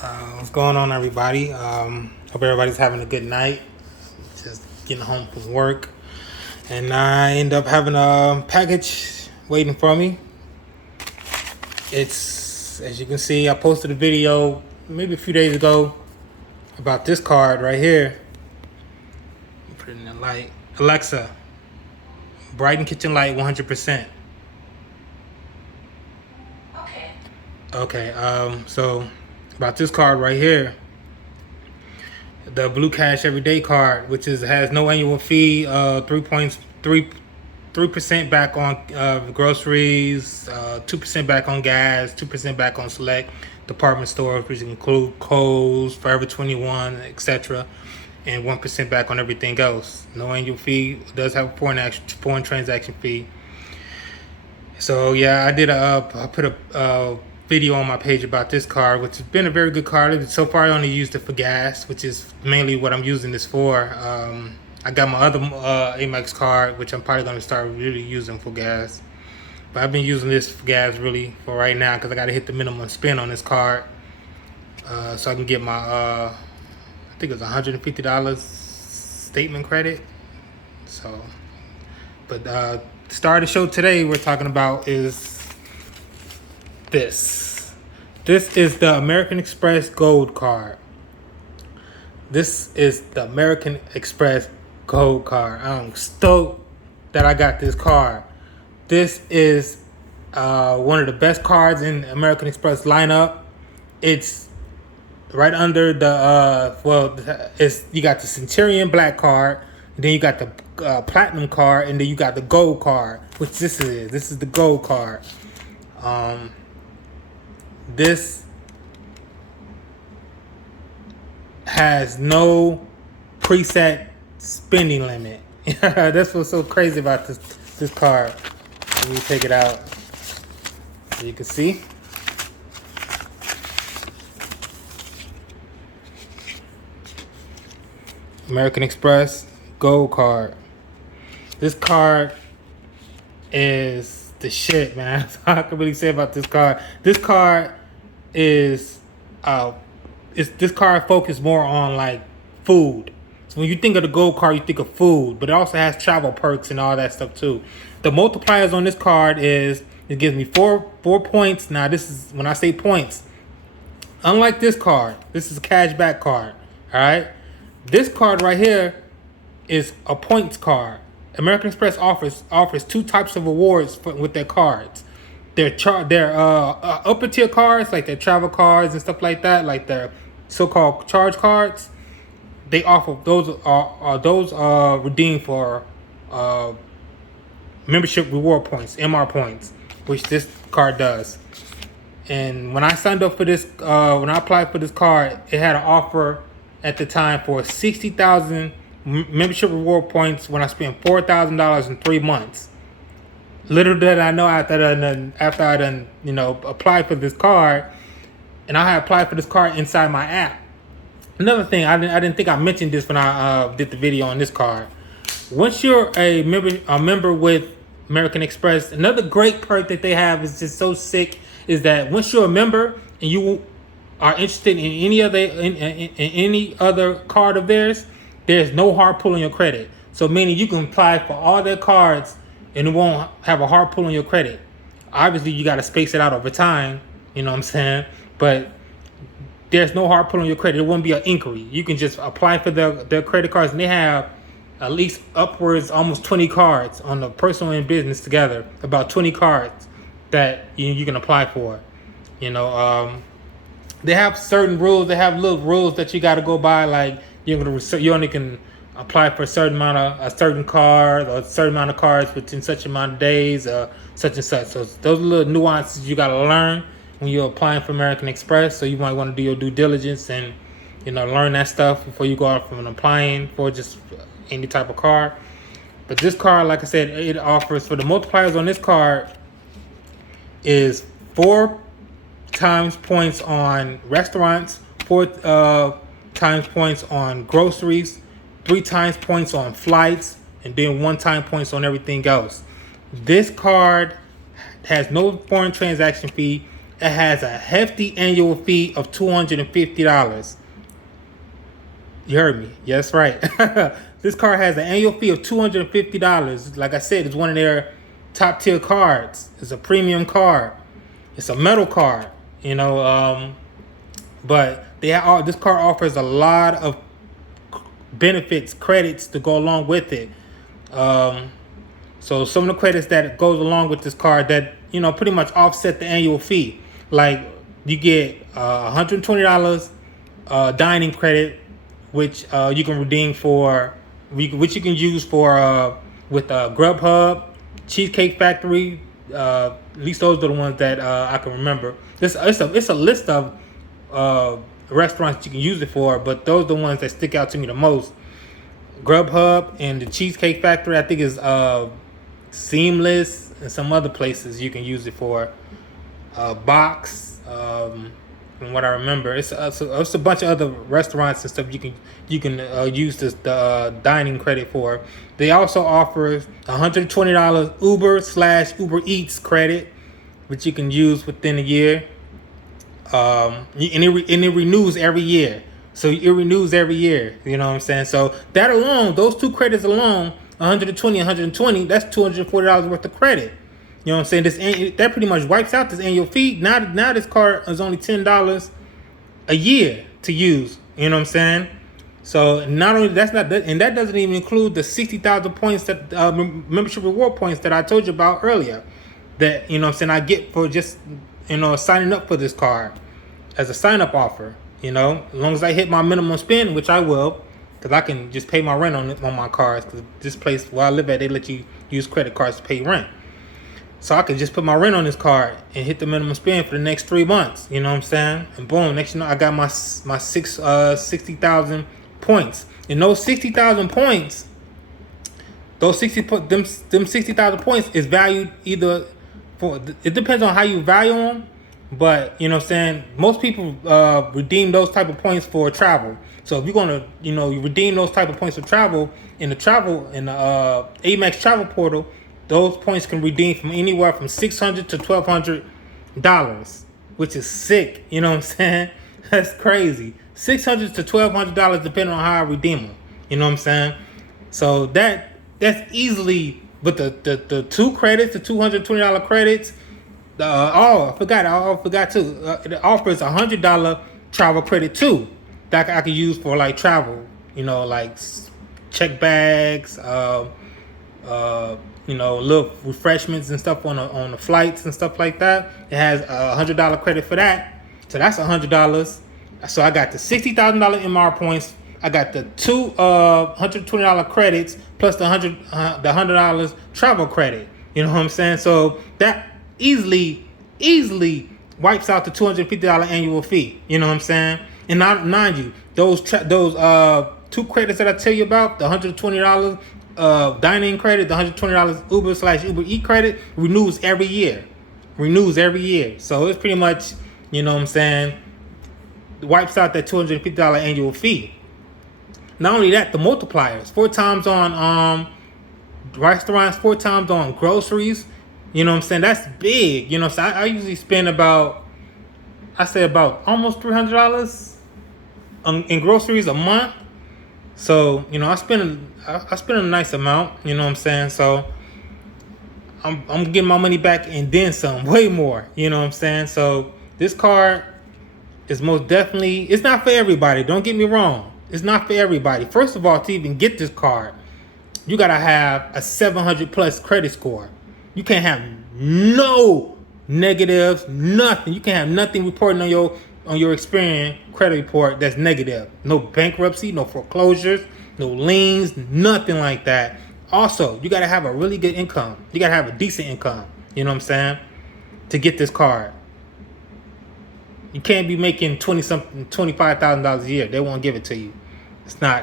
What's going on, everybody? Hope everybody's having a good night. Just getting home from work, and I end up having a package waiting for me. It's, as you can see, I posted a video maybe a few days ago about this card right here. Put it in the light. Alexa, brighten kitchen light 100%. Okay. So about this card right here, the Blue Cash Everyday card, which has no annual fee, 3% back on groceries, 2% back on gas, 2% back on select department stores, which include Kohl's, Forever 21, etc., and 1% back on everything else. No annual fee. It does have a foreign transaction fee. So yeah, I put a video on my page about this card, which has been a very good card. So far, I only used it for gas, which is mainly what I'm using this for. I got my other Amex card, which I'm probably going to start really using for gas. But I've been using this for gas really for right now because I got to hit the minimum spend on this card, so I can get my I think it was $150 statement credit. So, but the star of the show today we're talking about is this. This is the American Express Gold card. This is the American Express Gold card. I'm stoked that I got this card. This is one of the best cards in American Express lineup. It's right under the you got the Centurion Black card, then you got the Platinum card, and then you got the Gold card, which this is. This is the Gold card. This has no preset spending limit. That's what's so crazy about this card. Let me take it out so you can see. American Express Gold card. This card is the shit, man. That's all I can really say about this card. This card is this card focused more on like food. So when you think of the Gold card, you think of food, but it also has travel perks and all that stuff too. The multipliers on this card is it gives me four points. Now this is when I say points. Unlike this card, this is a cashback card. All right, this card right here is a points card. American Express offers two types of awards with their cards. Their upper tier cards, like their travel cards and stuff like that, like their so-called charge cards. They offer those are redeemed for membership reward points, MR points, which this card does. And when I signed up for this, when I applied for this card, it had an offer at the time for 60,000 membership reward points when I spent $4,000 in 3 months. Little did I know after I done applied for this card, and I had applied for this card inside my app. Another thing, I didn't think I mentioned this when I did the video on this card. Once you're a member with American Express, another great perk that they have is just so sick is that once you're a member and you are interested in any other card of theirs, there's no hard pull on your credit. So meaning you can apply for all their cards and it won't have a hard pull on your credit. Obviously, you got to space it out over time. You know what I'm saying? But there's no hard pull on your credit. It won't be an inquiry. You can just apply for their credit cards, and they have at least upwards almost 20 cards on the personal and business together. About 20 cards that you can apply for. They have certain rules. They have little rules that you got to go by. Like you only can apply for a certain card or a certain amount of cards within such amount of days, such and such. So those are little nuances you got to learn when you're applying for American Express. So you might want to do your due diligence and learn that stuff before you go out from applying for just any type of card. But this card, like I said, it offers for the multipliers on this card is 4 times points on restaurants, 4 times points on groceries, 3 times points on flights, and then 1 time points on everything else. This card has no foreign transaction fee, it has a hefty annual fee of $250. You heard me. Yes, right. This card has an annual fee of $250. Like I said, it's one of their top tier cards. It's a premium card. It's a metal card, you know. But this card offers a lot of benefits, credits to go along with it. So some of the credits that goes along with this card that, you know, pretty much offset the annual fee. Like you get $120 dining credit, which you can redeem for, which you can use for with Grubhub, Cheesecake Factory. At least those are the ones that I can remember. It's a list of restaurants you can use it for, but those are the ones that stick out to me the most. Grubhub and the Cheesecake Factory, I think, is Seamless, and some other places you can use it for. Box, from what I remember, it's a bunch of other restaurants and stuff you can use the dining credit for. They also offer $120 Uber/Uber Eats credit, which you can use within a year. And it renews every year. So it renews every year. You know what I'm saying? So that alone, those two credits alone, 120, that's $240 worth of credit. You know what I'm saying? That pretty much wipes out this annual fee. Now this card is only $10 a year to use. You know what I'm saying? So not only and that doesn't even include the 60,000 points that membership reward points that I told you about earlier. That, you know what I'm saying, I get for just, you know, signing up for this card as a sign up offer. You know, as long as I hit my minimum spend, which I will, because I can just pay my rent on my cards. Because this place where I live at, they let you use credit cards to pay rent. So I can just put my rent on this card and hit the minimum spend for the next 3 months. You know what I'm saying? And boom, next you know, I got my 60,000 points. And those 60,000 points, them 60,000 points is valued either for. It depends on how you value them. But, you know what I'm saying, most people redeem those type of points for travel. So if you're going to, you know, you redeem those type of points for travel in the Amex travel portal, those points can redeem from anywhere from $600 to $1,200, which is sick. You know what I'm saying? That's crazy. $600 to $1,200 depending on how I redeem them. You know what I'm saying? So that's easily, but the two credits, the $220 credits, I forgot too. It offers $100 travel credit too that I could use for like travel. You know, like check bags, you know, little refreshments and stuff on the flights and stuff like that. It has a $100 credit for that, so that's $100. So I got the $60,000 MR points. I got the two $120 credits plus the $100 travel credit. You know what I'm saying? So that easily wipes out the $250 annual fee. You know what I'm saying? And now, mind you, those two credits that I tell you about, the $120 dining credit, the $120 Uber/Uber Eat credit, renews every year. So it's pretty much, you know what I'm saying, wipes out that $250 annual fee. Not only that, the multipliers, 4 times on restaurants, 4 times on groceries. You know what I'm saying? That's big. You know, so I usually spend about almost $300 in groceries a month. So, you know, I spend a nice amount. You know what I'm saying? So I'm getting my money back and then some, way more. You know what I'm saying? So this card is most definitely, it's not for everybody. Don't get me wrong. It's not for everybody. First of all, to even get this card, you gotta have a 700 plus credit score. You can't have no negatives, nothing. You can't have nothing reporting on your Experian credit report that's negative. No bankruptcy, no foreclosures, no liens, nothing like that. Also, you got to have a really good income. You got to have a decent income. You know what I'm saying? To get this card. You can't be making $25,000 a year. They won't give it to you.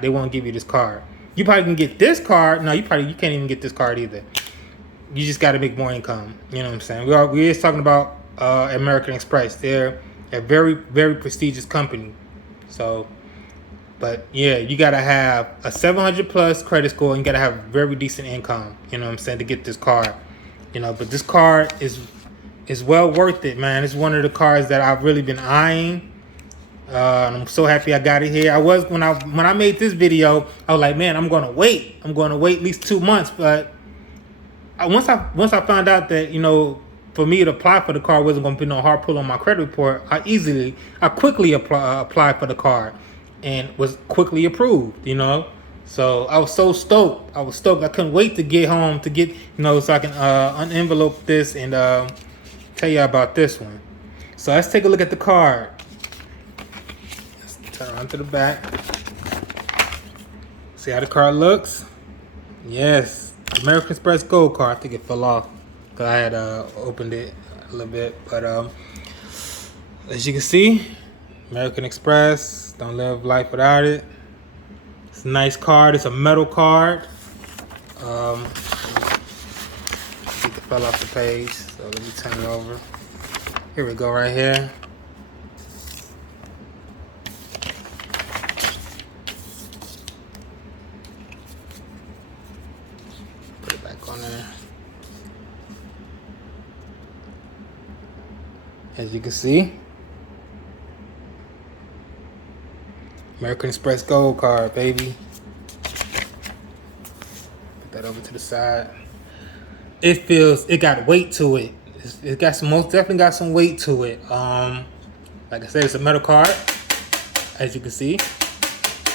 They won't give you this card. You probably can get this card. No, you can't even get this card either. You just got to make more income. You know what I'm saying? We're just talking about American Express. They're a very, very prestigious company. So, but yeah, you got to have a 700 plus credit score and you got to have very decent income. You know what I'm saying? To get this card. You know, but this card is It's well worth it, man. It's one of the cars that I've really been eyeing. And I'm so happy I got it here. I was when I made this video, I was like, man, I'm gonna wait. I'm gonna wait at least 2 months. But once I found out that, you know, for me to apply for the car wasn't gonna be no hard pull on my credit report, I quickly applied for the car, and was quickly approved. You know, so I was so stoked. I couldn't wait to get home to get, you know, so I can unenvelope this and tell you about this one. So let's take a look at the card. Let's turn around to the back. See how the card looks? Yes, American Express Gold card. I think it fell off because I had opened it a little bit. But as you can see, American Express, don't live life without it. It's a nice card. It's a metal card. I think it fell off the page, so let me turn it over. Here we go, right here. Put it back on there. As you can see, American Express Gold card, baby. Put that over to the side. It got weight to it. It got most definitely got some weight to it. Like I said, it's a metal card, as you can see,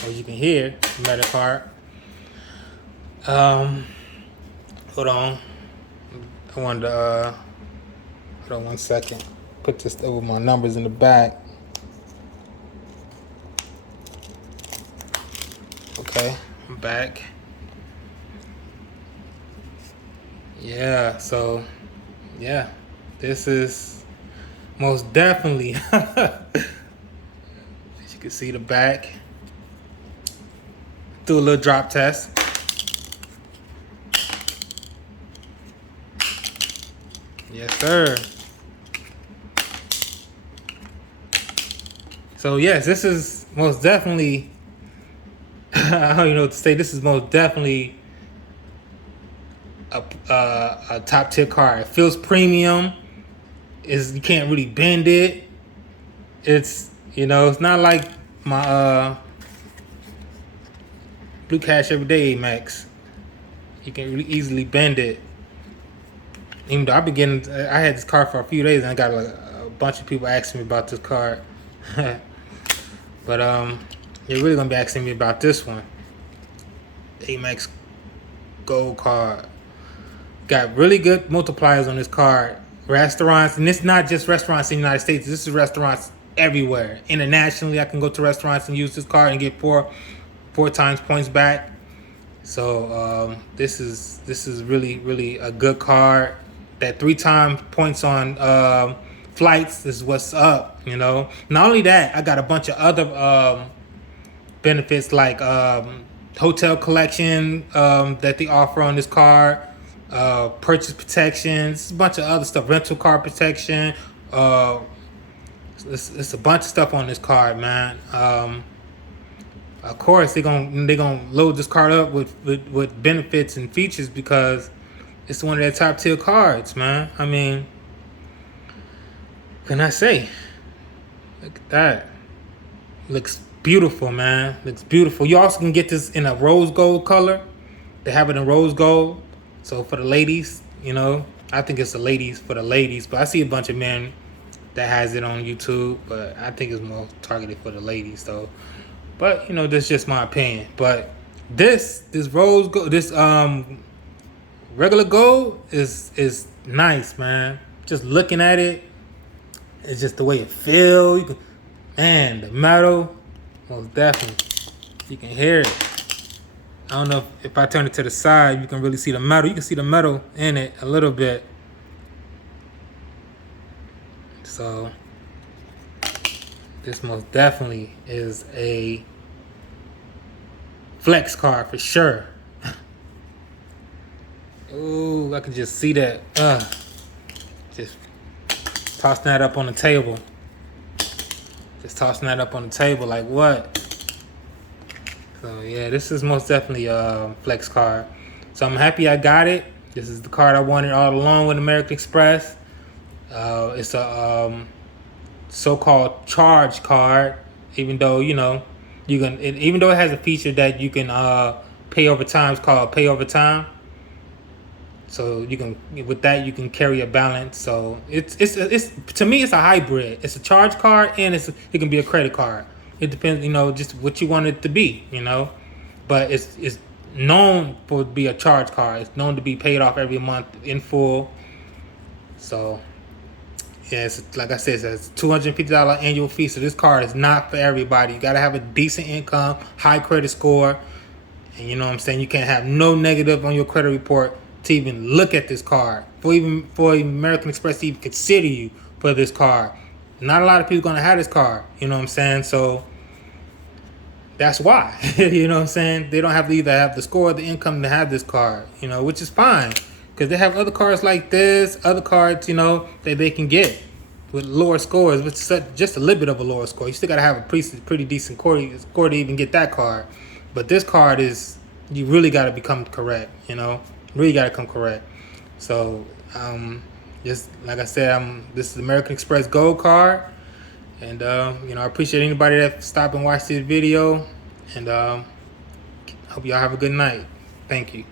or you can hear, metal card. Hold on. I wanted to hold on 1 second. Put this over my numbers in the back. Okay, I'm back. Yeah, so yeah, this is most definitely as you can see the back. Do a little drop test. Yes, sir. So yes, this is most definitely I don't even know what to say. This is most definitely a top tier car. It feels premium. You can't really bend it. It's, you know, it's not like my Blue Cash Everyday Max. You can really easily bend it. Even though I had this car for a few days and I got like a bunch of people asking me about this car. But you're really gonna be asking me about this one. Amex Gold card. Got really good multipliers on this card. Restaurants, and it's not just restaurants in the United States. This is restaurants everywhere. Internationally, I can go to restaurants and use this card and get four times points back. So this is really a good card. That 3 times points on flights is what's up. You know. Not only that, I got a bunch of other benefits like hotel collection that they offer on this card. Purchase protections, a bunch of other stuff, rental car protection. It's a bunch of stuff on this card, man. Of course, they're gonna load this card up with benefits and features because it's one of their top tier cards, man. I mean, what can I say? Look at that. Looks beautiful, man. Looks beautiful. You also can get this in a rose gold color. They have it in rose gold. So for the ladies, you know, I think it's for the ladies, but I see a bunch of men that has it on YouTube, but I think it's more targeted for the ladies though. But you know, that's just my opinion. But this rose gold, this regular gold is nice, man. Just looking at it, it's just the way it feels. Man, the metal, most definitely, you can hear it. I don't know if I turn it to the side, you can really see the metal. You can see the metal in it a little bit. So this most definitely is a flex card for sure. Ooh, I can just see that. Just tossing that up on the table. Just tossing that up on the table like what? So yeah, this is most definitely a flex card. So I'm happy I got it. This is the card I wanted all along with American Express. It's a so-called charge card, even though even though it has a feature that you can pay over time. It's called pay over time. So you can, with that, you can carry a balance. So it's to me, it's a hybrid. It's a charge card and it can be a credit card. It depends, just what you want it to be, but it's known for to be a charge card. It's known to be paid off every month in full. So yeah, it's like I said, it's a $250 annual fee. So this card is not for everybody. You gotta have a decent income, high credit score, and you know what I'm saying. You can't have no negative on your credit report to even look at this card. For American Express to even consider you for this card. Not a lot of people gonna have this card. You know what I'm saying. So that's why. You know what I'm saying. They don't have to either have the score or the income to have this card. Which is fine. Because they have other cards like this, other cards, that they can get with lower scores, with just a little bit of a lower score. You still got to have a pretty decent score to even get that card. But this card you really got to become correct, Really got to come correct. So, just like I said, this is American Express Gold card. And, I appreciate anybody that stopped and watched this video. And hope y'all have a good night. Thank you.